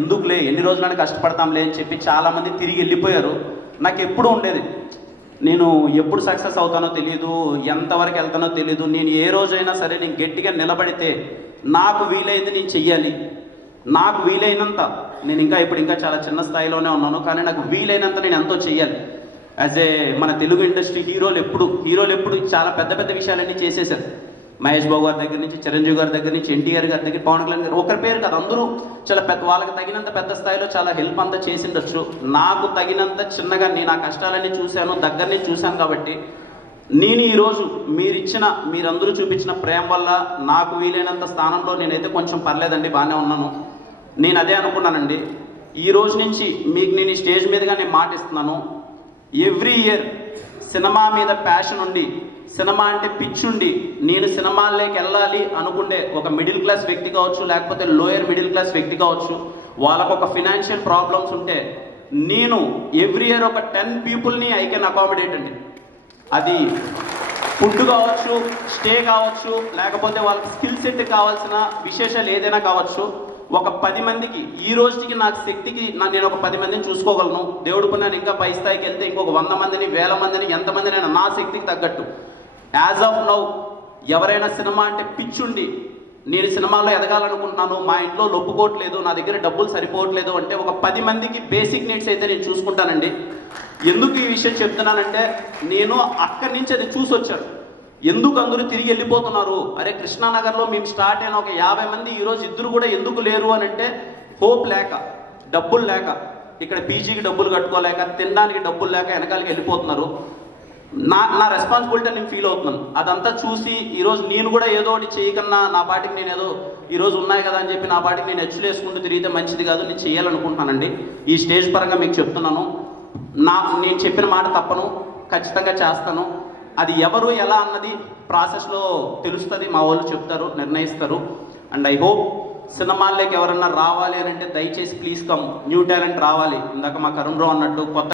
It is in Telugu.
ఎందుకులే ఎన్ని రోజులని కష్టపడతాంలే అని చెప్పి చాలామంది తిరిగి వెళ్ళిపోయారు. నాకు ఎప్పుడు ఉండేది, నేను ఎప్పుడు సక్సెస్ అవుతానో తెలియదు, ఎంతవరకు వెళ్తానో తెలియదు. నేను ఏ రోజైనా సరే నేను గట్టిగా నిలబడితే నాకు వీలైంది నేను చెయ్యాలి. నాకు వీలైనంత, నేను ఇప్పుడు ఇంకా చాలా చిన్న స్థాయిలోనే ఉన్నాను, కానీ నాకు వీలైనంత నేను ఎంతో చెయ్యాలి. యాజ్ ఏ మన తెలుగు ఇండస్ట్రీ హీరోలు ఎప్పుడు చాలా పెద్ద పెద్ద విషయాలన్నీ చేసేసారు. మహేష్ బాబు గారి దగ్గర నుంచి, చిరంజీవి గారి దగ్గర నుంచి, ఎన్టీఆర్ గారి దగ్గర, పవన్ కళ్యాణ్ గారు, ఒకరి పేరు కాదు, అందరూ చాలా పెద్ద, వాళ్ళకి తగినంత పెద్ద స్థాయిలో చాలా హెల్ప్ అంతా చేసిండొచ్చు. నాకు తగినంత చిన్నగా నేను ఆ కష్టాలన్నీ చూశాను, దగ్గరని చూశాను. కాబట్టి నేను ఈరోజు మీరందరూ చూపించిన ప్రేమ వల్ల నాకు వీలైనంత స్థానంలో నేనైతే కొంచెం పర్లేదండి, బాగానే ఉన్నాను. నేను అదే అనుకున్నానండి. ఈ రోజు నుంచి మీకు నేను ఈ స్టేజ్ మీదుగా నేను మాటిస్తున్నాను, ఎవ్రీ ఇయర్ సినిమా మీద ప్యాషన్ ఉండి, సినిమా అంటే పిచ్చుండి, నేను సినిమాల్లోకి వెళ్ళాలి అనుకుంటే ఒక మిడిల్ క్లాస్ వ్యక్తి కావచ్చు, లేకపోతే లోయర్ మిడిల్ క్లాస్ వ్యక్తి కావచ్చు, వాళ్ళకు ఒక ఫినాన్షియల్ ప్రాబ్లమ్స్ ఉంటే నేను ఎవ్రీ ఇయర్ ఒక 10 పీపుల్ని ఐ కెన్ అకామిడేట్ అండి. అది ఫుడ్ కావచ్చు, స్టే కావచ్చు, లేకపోతే వాళ్ళకి స్కిల్ సెట్ కావాల్సిన విశేషాలు ఏదైనా కావచ్చు. ఒక 10 మందికి ఈ రోజుకి నాకు శక్తికి నేను ఒక 10 మందిని చూసుకోగలను. దేవుడు పుణ్యాన్ని ఇంకా పై స్థాయికి వెళ్తే ఇంకొక 100 మందిని, 1000 మందిని, ఎంతమందినైనా నా శక్తికి తగ్గట్టు. యాజ్ ఆఫ్ నౌ ఎవరైనా సినిమా అంటే పిచ్చుండి నేను సినిమాలో ఎదగాలనుకుంటున్నాను, మా ఇంట్లో ఒప్పుకోవట్లేదు, నా దగ్గర డబ్బులు సరిపోవట్లేదు అంటే ఒక 10 మందికి బేసిక్ నీడ్స్ అయితే నేను చూసుకుంటానండి. ఎందుకు ఈ విషయం చెప్తున్నానంటే నేను అక్కడి నుంచి అది చూసి వచ్చాను. ఎందుకు అందరూ తిరిగి వెళ్ళిపోతున్నారు? అరే కృష్ణానగర్లో మేము స్టార్ట్ అయిన ఒక 50 మంది ఈరోజు ఇద్దరు కూడా ఎందుకు లేరు అని అంటే హోప్ లేక, డబ్బులు లేక, ఇక్కడ పీజీకి డబ్బులు కట్టుకోలేక, తినడానికి డబ్బులు లేక వెనకాలకి వెళ్ళిపోతున్నారు. నా రెస్పాన్సిబిలిటీ నేను ఫీల్ అవుతున్నాను. అదంతా చూసి ఈరోజు నేను కూడా ఏదో ఒకటి చేయకన్నా నా పాటికి నేను ఏదో ఈరోజు ఉన్నాయి కదా అని చెప్పి నా పాటికి నేను హెచ్చులేసుకుంటూ తిరిగితే మంచిది కాదు, నేను చేయాలనుకుంటున్నానండి. ఈ స్టేజ్ పరంగా మీకు చెప్తున్నాను, నేను చెప్పిన మాట తప్పను, ఖచ్చితంగా చేస్తాను. అది ఎవరు ఎలా అన్నది ప్రాసెస్లో తెలుస్తుంది, మా వాళ్ళు చెప్తారు, నిర్ణయిస్తారు. అండ్ ఐ హోప్ సినిమాల్లోకి ఎవరన్నా రావాలి అని అంటే దయచేసి ప్లీజ్ కమ్, న్యూ టాలెంట్ రావాలి. ఇందాక మా కరుణ్ రావు అన్నట్టు కొత్త